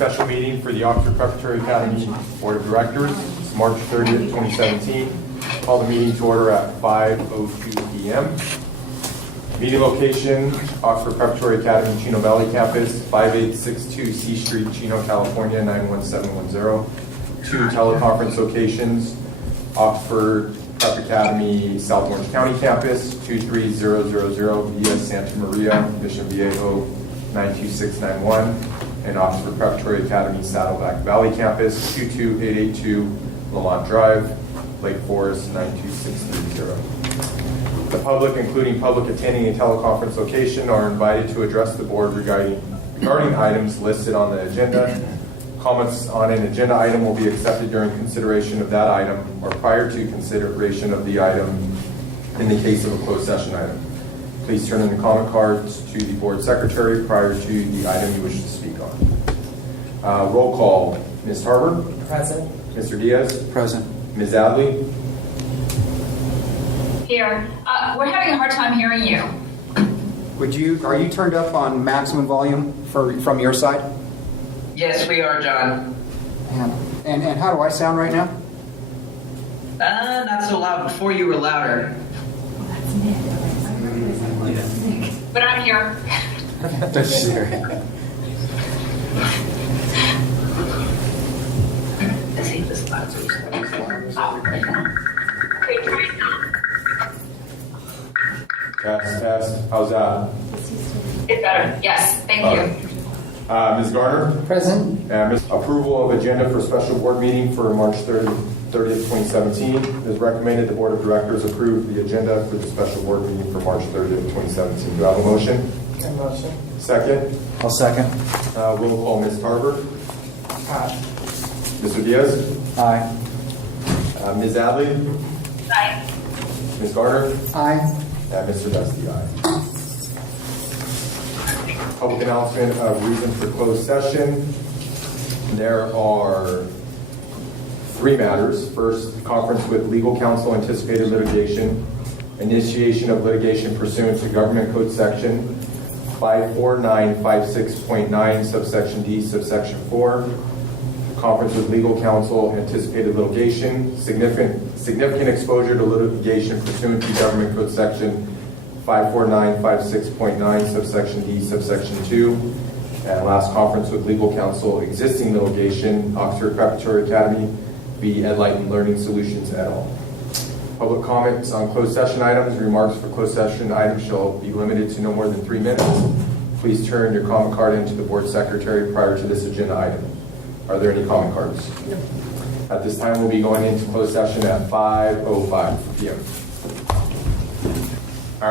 Special meeting for the Oxford Preparatory Academy Board of Directors, March 30th, 2017. Call the meeting to order at 5:02 p.m. Meeting location, Oxford Preparatory Academy, Chino Valley Campus, 5862 C Street, Chino, California, 91710. Two teleconference locations, Oxford Prep Academy, South Orange County Campus, 23000 via Santa Maria, Mission Viejo, 92691. And Oxford Preparatory Academy, Saddleback Valley Campus, 22882 Lalonde Drive, Lake Forest, 92630. The public, including public attending a teleconference location, are invited to address the board regarding items listed on the agenda. Comments on an agenda item will be accepted during consideration of that item or prior to consideration of the item in the case of a closed session item. Please turn in the comment cards to the board secretary prior to the item you wish to speak on. Roll call. Ms. Tarver? Present. Mr. Diaz? Present. Ms. Adley? Here. We're having a hard time hearing you. Are you turned up on maximum volume from your side? Yes, we are, John. And how do I sound right now? Not so loud. Before you were louder. But I'm here. Let's hate this loud. Okay, try it now. Test. How's that? It's better. Yes, thank you. Ms. Garner? Present. Approval of agenda for special board meeting for March 30th, 2017. It is recommended the board of directors approve the agenda for the special board meeting for March 30th, 2017. Do I have a motion? A motion. Second? I'll second. Roll call. Ms. Tarver? Aye. Mr. Diaz? Aye. Ms. Adley? Bye. Ms. Garner? Aye. And Mr. Dusty, aye. Public announcement of reason for closed session. There are three matters. First, conference with legal counsel, anticipated litigation, initiation of litigation pursuant to Government Code Section 54956.9, subsection D, subsection 4. Conference with legal counsel, anticipated litigation, significant exposure to litigation pursuant to Government Code Section 54956.9, subsection D, subsection 2. And last, conference with legal counsel, existing litigation, Oxford Preparatory Academy v. Enlightened Learning Solutions et al. Public comments on closed session items. Remarks for closed session items shall be limited to no more than 3 minutes. Please turn your comment card into the board secretary prior to this agenda item. Are there any comment cards? No. At this time, we'll be going into closed session at 5:05 p.m.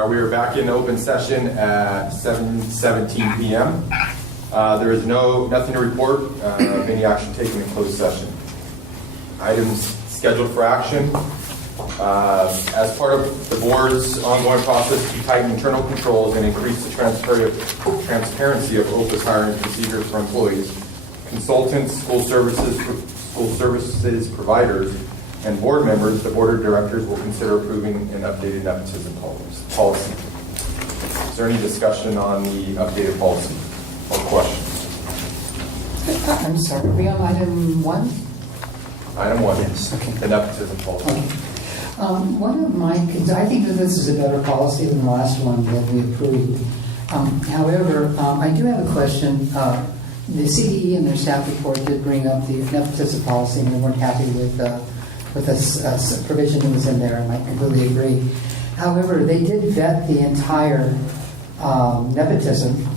We are back in open session at 7:17 p.m. There is nothing to report of any action taken in closed session. Items scheduled for action. As part of the board's ongoing process to tighten internal controls and increase the transparency of OPUS hiring procedure for employees, consultants, school services providers, and board members, the board of directors will consider approving an updated nepotism policy. Is there any discussion on the updated policy or questions? I'm sorry, are we on item 1? Item 1, Yes. Okay. the nepotism policy. Okay. One of my concerns, I think that this is a better policy than the last one that we approved. However, I do have a question. The CDE in their staff report did bring up the nepotism policy, and they weren't happy with the provision that was in there, and I completely agree. However, they did vet the entire nepotism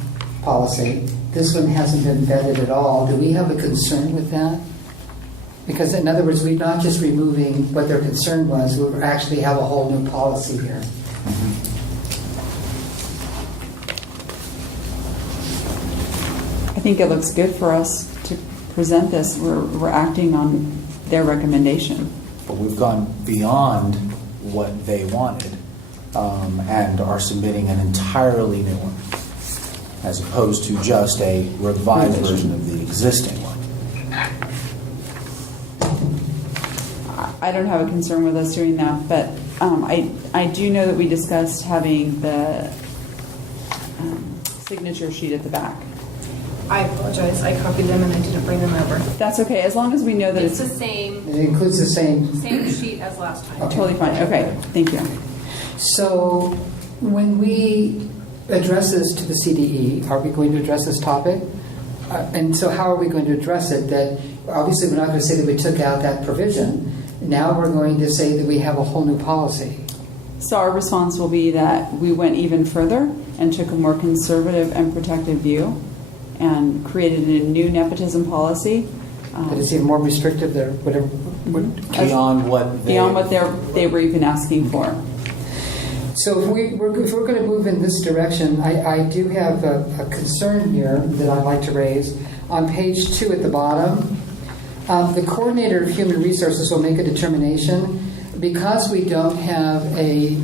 policy. This one hasn't been vetted at all. Do we have a concern with that? Because in other words, we're not just removing what their concern was, we actually have a whole new policy here. I think it looks good for us to present this. We're acting on their recommendation. But we've gone beyond what they wanted and are submitting an entirely new one, as opposed to just a revised version of the existing one. I don't have a concern with us doing that, but I do know that we discussed having the signature sheet at the back. I apologize. I copied them and I didn't bring them over. That's okay, as long as we know that It's it's the same It includes the same. sheet as last time. totally fine. Okay, thank you. So when we address this to the CDE, are we going to address this topic? And so how are we going to address it? That obviously we're not going to say that we took out that provision. Now we're going to say that we have a whole new policy. So our response will be that we went even further and took a more conservative and protective view and created a new nepotism policy. That is even more restrictive there, whatever. Beyond what they... Beyond what they were even asking for. So if we're going to move in this direction, I do have a concern here that I'd like to raise. On page 2 at the bottom, the coordinator of human resources will make a determination. Because we don't have a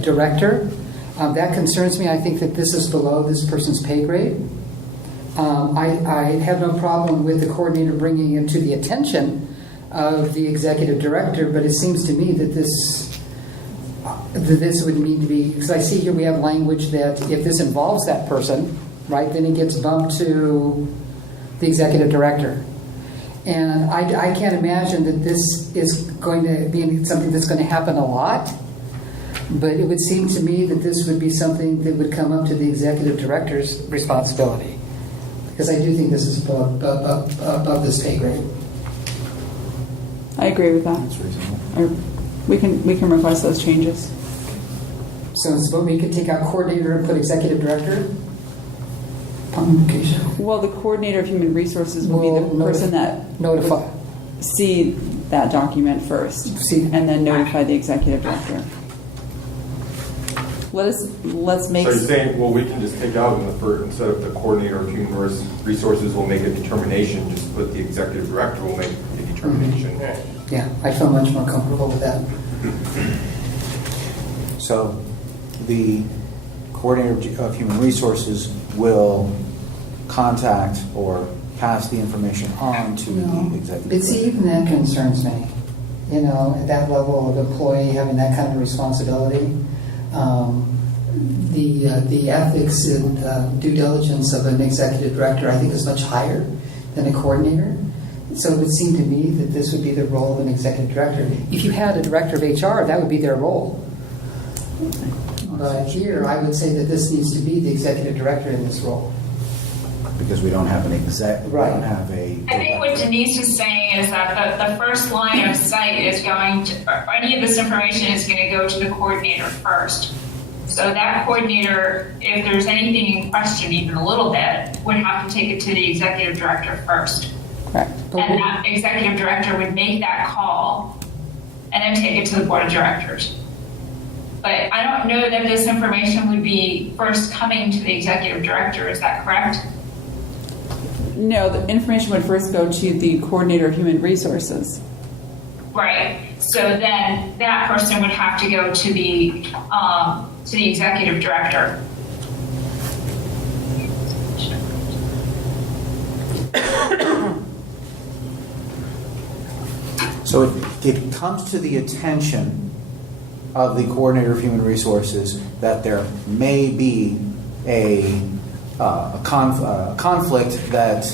director, that concerns me. I think that this is below this person's pay grade. I have no problem with the coordinator bringing it to the attention of the executive director, but it seems to me that this would need to be, because I see here we have language that if this involves that person, right, then it gets bumped to the executive director. And I can't imagine that this is going to be something that's going to happen a lot, but it would seem to me that this would be something that would come up to the executive director's responsibility, because I do think this is above this pay grade. I agree with that. That's reasonable. Or we can request those changes. So we could take out coordinator and put executive director? Communication. Well, the coordinator of human resources will be the person that Notify. would see that document first, See. and then notify the executive director. Let's make. So you're saying, well, we can just take out instead of the coordinator of human resources will make a determination, just put the executive director will make the determination. Yeah, I feel much more comfortable with that. So the coordinator of human resources will contact or pass the information on to the executive But see, director. even that concerns me. You know, at that level of employee having that kind of responsibility. The ethics and due diligence of an executive director, I think, is much higher than a coordinator. So it would seem to me that this would be the role of an executive director. If you had a director of HR, that would be their role. But here, I would say that this needs to be the executive director in this role. Because we don't have an exec, we Right. don't have a... I think what Denise is saying is that the first line of sight is going to, or any of this information is going to go to the coordinator first. So that coordinator, if there's anything in question, even a little bit, would have to take it to the executive director first. Correct. And that executive director would make that call and then take it to the board of directors. But I don't know that this information would be first coming to the executive director. Is that correct? No, the information would first go to the coordinator of human resources. Right. So then that person would have to go to the executive director. So it comes to the attention of the coordinator of human resources that there may be a conflict that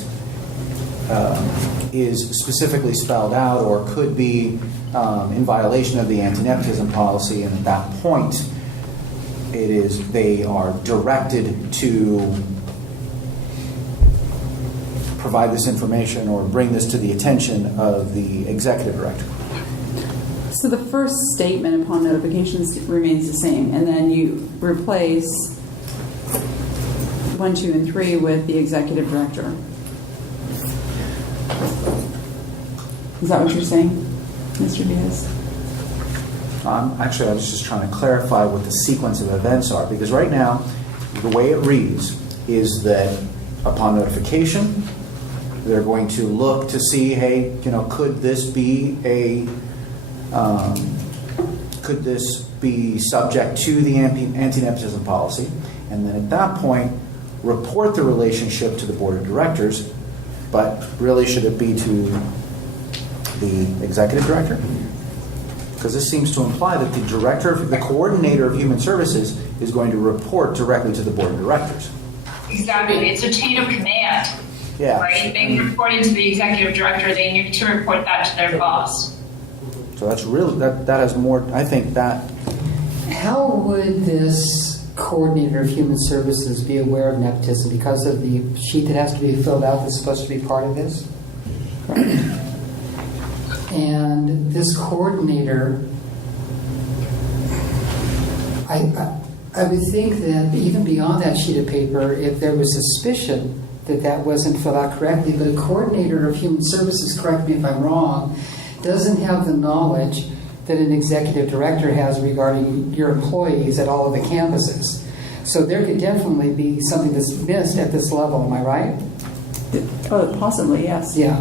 is specifically spelled out or could be in violation of the anti-nepotism policy, and at that point they are directed to provide this information or bring this to the attention of the executive director. So the first statement upon notifications remains the same, and then you replace 1, 2, and 3 with the executive director. Is that what you're saying, Mr. Diaz? Actually, I was just trying to clarify what the sequence of events are, because right now, the way it reads is that upon notification, they're going to look to see, hey, could this be subject to the anti-nepotism policy? And then at that point, report the relationship to the board of directors, but really should it be to the executive director? Because this seems to imply that the coordinator of human services is going to report directly to the board of directors. Exactly. It's a chain of command, Yeah. right? They report into the executive director. They need to report that to their boss. So that's really, that has more, I think that, How would this coordinator of human services be aware of nepotism because of the sheet that has to be filled out that's supposed to be part of this? And this coordinator, I would think that even beyond that sheet of paper, if there was suspicion that that wasn't filled out correctly, but a coordinator of human services, correct me if I'm wrong, doesn't have the knowledge that an executive director has regarding your employees at all of the campuses. So there could definitely be something that's missed at this level, am I right? Oh, possibly, yes. Yeah.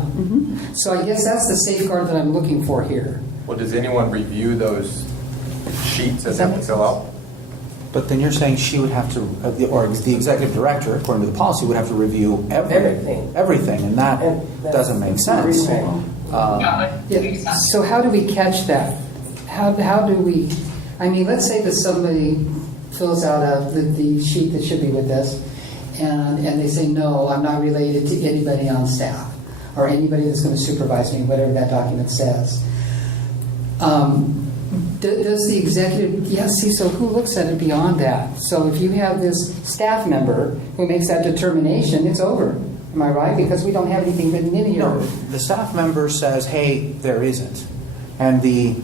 So I guess that's the safeguard that I'm looking for here. Well, does anyone review those sheets that they have to fill out? but then you're saying she would have to, or the executive director, according to the policy, would have to review everything, and that doesn't make sense. Yeah. So how do we catch that? How do we, I mean, let's say that somebody fills out the sheet that should be with this, and they say, no, I'm not related to anybody on staff, or anybody that's going to supervise me, whatever that document says. Does the executive, so who looks at it beyond that? So if you have this staff member who makes that determination, it's over. Am I right? Because we don't have anything written in here. No, the staff member says, hey, there isn't. And the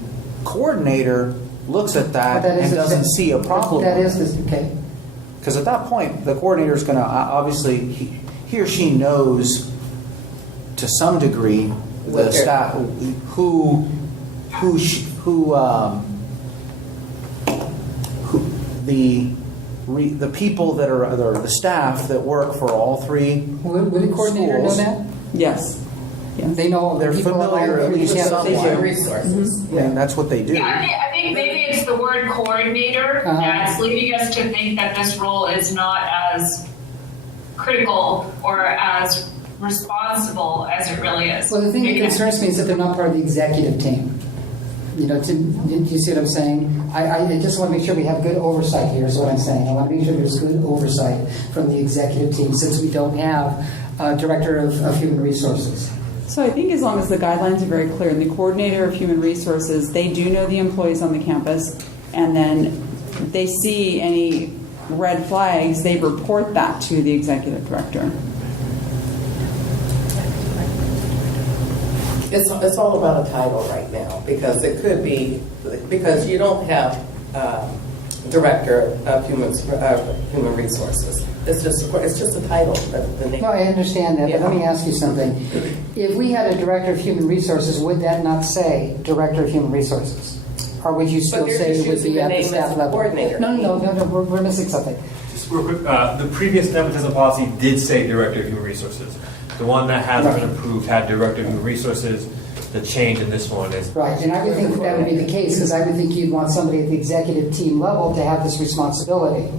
coordinator looks at that and doesn't see a problem. That is this, okay. Because at that point, the coordinator is going to, obviously, he or she knows to some degree the staff, the people that are the staff that work for all three Would a coordinator know schools. that? Yes. Yes. They know They're the people on familiar all at three least campuses. somewhat. Resources. And that's what they do. Yeah, I think maybe it's the word coordinator that's leading us to think that this role is not as critical or as responsible as it really is. Well, the thing that Maybe concerns me is that they're not part of the executive team. Do you see what I'm saying? I just want to make sure we have good oversight here is what I'm saying. I want to make sure there's good oversight from the executive team since we don't have a director of human resources. So I think as long as the guidelines are very clear, and the coordinator of human resources, they do know the employees on the campus, and then they see any red flags, they report that to the executive director. It's all about a title right now, because it could be, because you don't have director of human resources. It's just a title. The name. No, I understand that, but Yeah. let me ask you something. If we had a director of human resources, would that not say director of human resources? Or would you still But you're say just it would using be the at the name staff as level? coordinator. No, we're missing something. Just real quick, the previous nepotism policy did say Director of Human Resources. The one that hasn't been approved had Director of Human Resources. The change in this one is. Right, and I would think that would be the case, because I would think you'd want somebody at the executive team level to have this responsibility.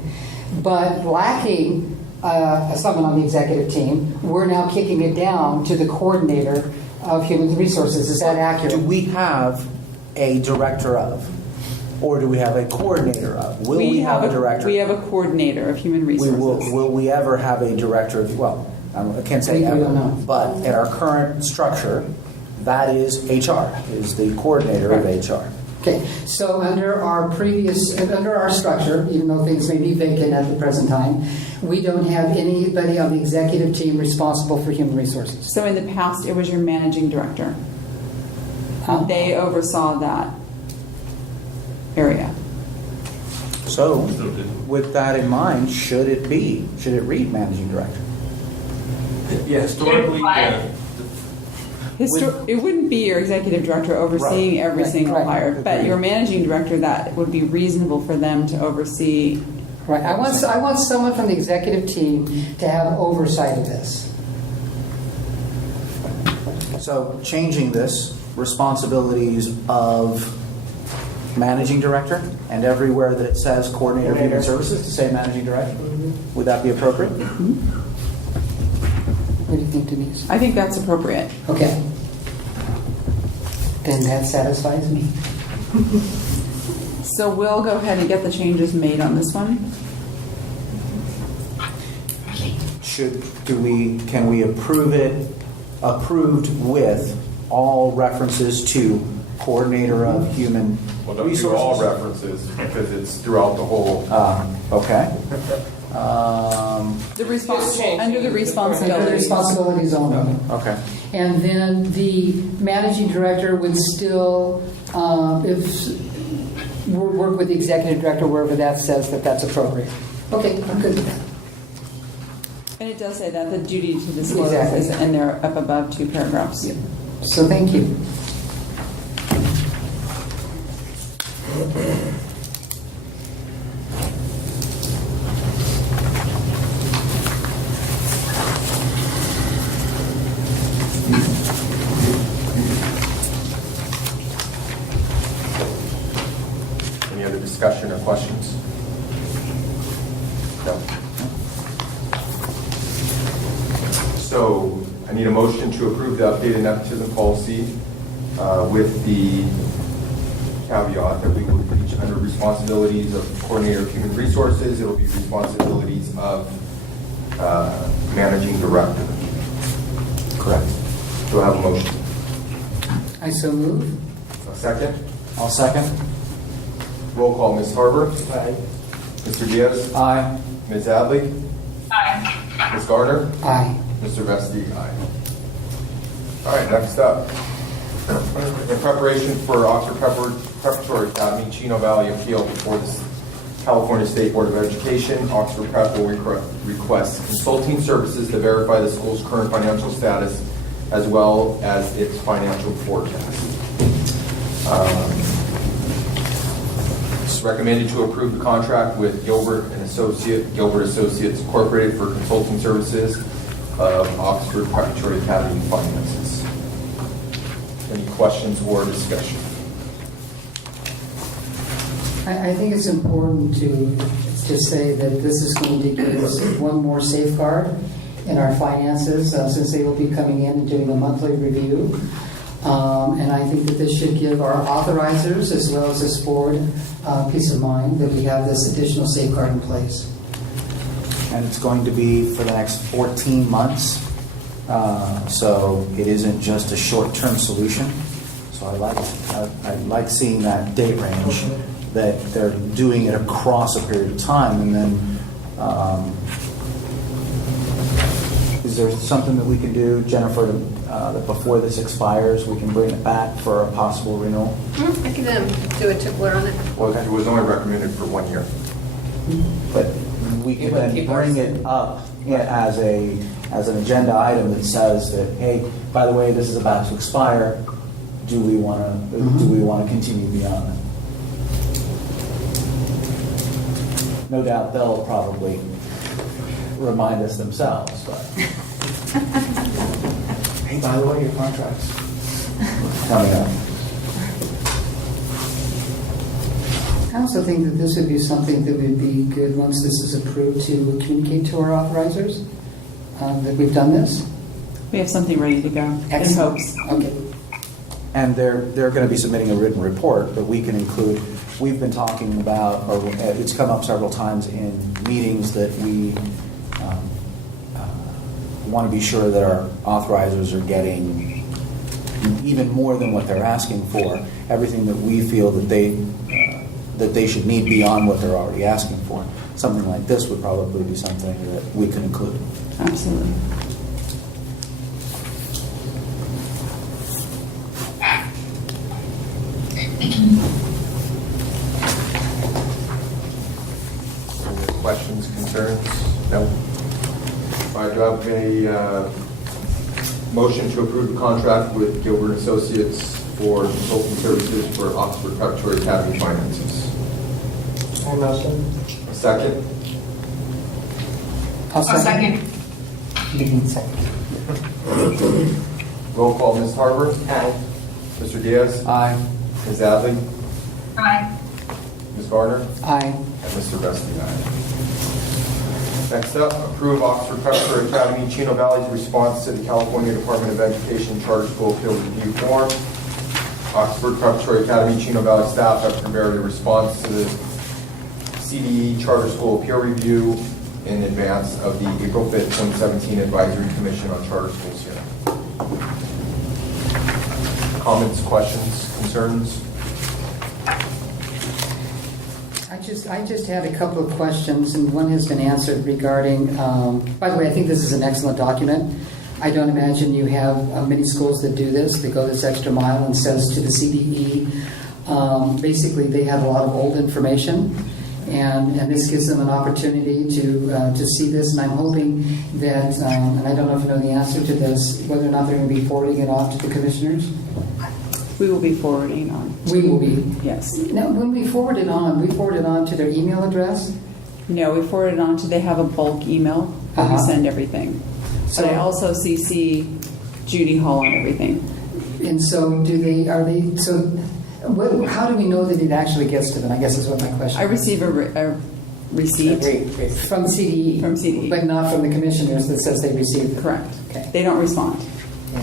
But lacking someone on the executive team, we're now kicking it down to the coordinator of human resources. Is that accurate? Do we have a director of? Or do we have a coordinator of? Will we have a director? We have a coordinator of human resources. Will we ever have a director of, well, I can't say We ever, don't know. but in our current structure, that is HR, is the coordinator of HR. Okay, so under our structure, even though things may be vacant at the present time, we don't have anybody on the executive team responsible for human resources. So in the past, it was your managing director. Huh? They oversaw that area. So, with that in mind, should it read managing director? Yeah, historically, It wouldn't be your executive director overseeing every Right, single right. hire, but your managing director, that would be reasonable for them to oversee. Right, I want someone from the executive team to have oversight of this. So, changing this, responsibilities of managing director, and everywhere that it says coordinator of human services, to say managing director, would that be appropriate? What do you think, Denise? I think that's appropriate. Okay. Then that satisfies me. So we'll go ahead and get the changes made on this one. can we approve it, approved with all references to coordinator of human Well, don't do all resources? references because it's throughout the whole. Okay. The response, Just changing under the the responsibility. Under the responsibilities only. Okay. And then the managing director would still, work with the executive director wherever that says that that's appropriate. Okay, I'm good with that. And it does say that the duty to disclose Exactly. is in there up above 2 paragraphs. So thank you. Any other discussion or questions? No. So I need a motion to approve the updated nepotism policy with the caveat that we will reach under responsibilities of coordinator of human resources. It will be responsibilities of managing director. Correct. Do I have a motion? I so move. A second? I'll second. Roll call, Ms. Harper. Aye. Mr. Diaz. Aye. Ms. Adley. Aye. Ms. Garner. Aye. Mr. Vesti, aye. All right, next up. In preparation for Oxford Preparatory Academy Chino Valley appeal before the California State Board of Education, Oxford Prep will request consulting services to verify the school's current financial status as well as its financial forecast. It's recommended to approve the contract with Gilbert Associates Incorporated for consulting services of Oxford Preparatory Academy finances. Any questions or discussion? I think it's important to say that this is going to give us one more safeguard in our finances, since they will be coming in and doing a monthly review. And I think that this should give our authorizers, as well as this board, peace of mind that we have this additional safeguard in place. And it's going to be for the next 14 months. So it isn't just a short-term solution. So I like seeing that date range, that they're doing it across a period of time. And then, is there something that we can do, Jennifer, that before this expires, we can bring it back for a possible renewal? I can do a tickler on it. Well, it was only recommended for 1 year. But we can then bring it up as an agenda item that says that, hey, by the way, this is about to expire. Do we want to continue beyond that? No doubt they'll probably remind us themselves, but hey, by the way, your contract's coming up. I also think that this would be something that would be good once this is approved to communicate to our authorizers that we've done this. We have something ready to go in Excellent. hopes. Okay. And they're going to be submitting a written report that we can include. We've been talking about, or it's come up several times in meetings, that we want to be sure that our authorizers are getting even more than what they're asking for, everything that we feel that they should need beyond what they're already asking for. Something like this would probably be something that we can include. Absolutely. Any questions, concerns? No? All right, do I have a motion to approve the contract with Gilbert Associates for consulting services for Oxford Preparatory Academy finances? I motion. A second? I'll Second. You can second. Roll call, Ms. Harper. Aye. Mr. Diaz. Aye. Ms. Adley. Aye. Ms. Garner. Aye. And Mr. Vesti, aye. Next up, approve Oxford Preparatory Academy Chino Valley's response to the California Department of Education Charter School Appeal Review Form. Oxford Preparatory Academy Chino Valley staff have prepared a response to the CDE Charter School Appeal Review in advance of the April 5th, 2017 Advisory Commission on Charter Schools hearing. Comments, questions, concerns? I just had a couple of questions, and one has been answered regarding, by the way, I think this is an excellent document. I don't imagine you have many schools that do this, that go this extra mile and says to the CDE, basically they have a lot of old information, and this gives them an opportunity to see this, and I'm hoping that, and I don't know if you know the answer to this, whether or not they're going to be forwarding it off to the commissioners. We will be forwarding on. We will be. Yes. Now, when we forward it on to their email address? No, we forward it on to, they have a bulk email where we send everything. So- But I also CC Judy Hall on everything. And so how do we know that it actually gets to them? I guess is what my question I is. receive a receipt From CDE? from CDE. But not from the commissioners that says they received it? Correct. Okay. They don't respond. Yeah.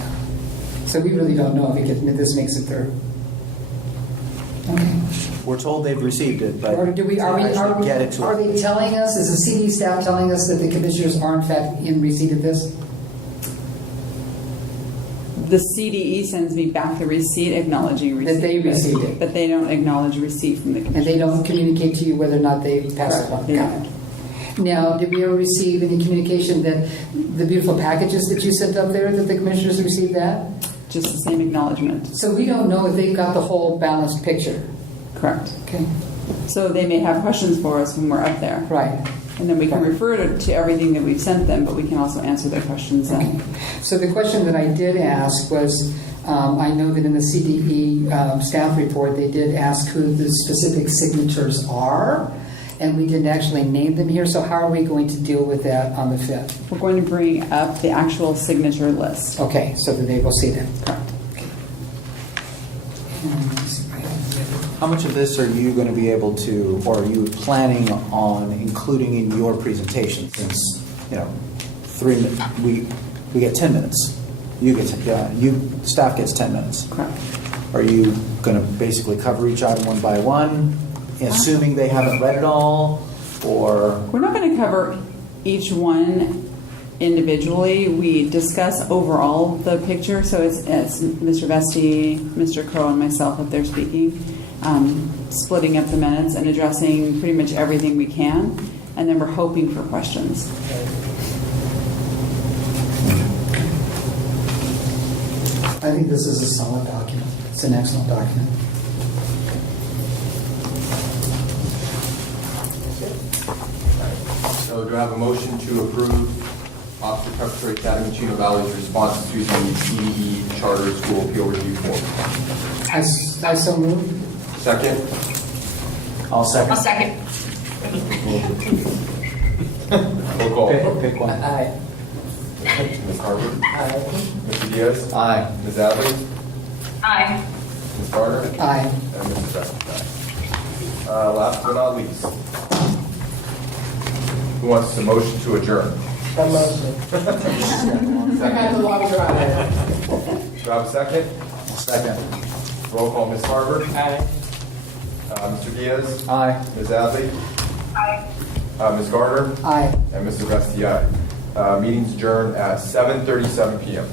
So we really don't know if this makes it through. Okay. We're told they've received it, but Or to actually get it to are they telling us, is the CD staff telling us that the commissioners are in fact in receipt of this? The CDE sends me back the receipt acknowledging receipt. That they received it? But they don't acknowledge receipt from the commission. And they don't communicate to you whether or not they passed it on? They Got don't. it. Now, did we ever receive any communication that the beautiful packages that you sent up there, that the commissioners received that? Just the same acknowledgement. So we don't know if they've got the whole balanced picture. Correct. Okay. So they may have questions for us when we're up there. Right. And then we can refer to everything that we've sent them, but we can also answer their questions then. Okay. So the question that I did ask was, I know that in the CDE staff report, they did ask who the specific signatures are, and we didn't actually name them here, so how are we going to deal with that on the 5th? We're going to bring up the actual signature list. Okay, so that they will see them. Correct. How much of this are you going to be able to, or are you planning on including in your presentation? Since, 3 minutes, we get 10 minutes. Staff gets 10 minutes. Correct. Are you going to basically cover each item one by one, assuming they haven't read it all, or? We're not going to cover each one individually. We discuss overall the picture, so it's Mr. Vesti, Mr. Crow, and myself up there speaking, splitting up the minutes and addressing pretty much everything we can, and then we're hoping for questions. I think this is a solid document. It's an excellent document. So do I have a motion to approve Oxford Preparatory Academy Chino Valley's response to the CDE Charter School Appeal Review Form? I so move. Second? I'll second. I'll second. Roll call. Pick one. Aye. Ms. Harvard? Aye. Mr. Diaz? Aye. Ms. Adley? Aye. Ms. Carter? Aye. And Mrs. Beck? Last but not least, who wants a motion to adjourn? A motion. I got the long drive. Do I have a second? Second. Roll call, Ms. Harvard? Aye. Mr. Diaz? Aye. Ms. Adley? Aye. Ms. Carter? Aye. And Mrs. Vesti, aye. Meeting's adjourned at 7:37 PM.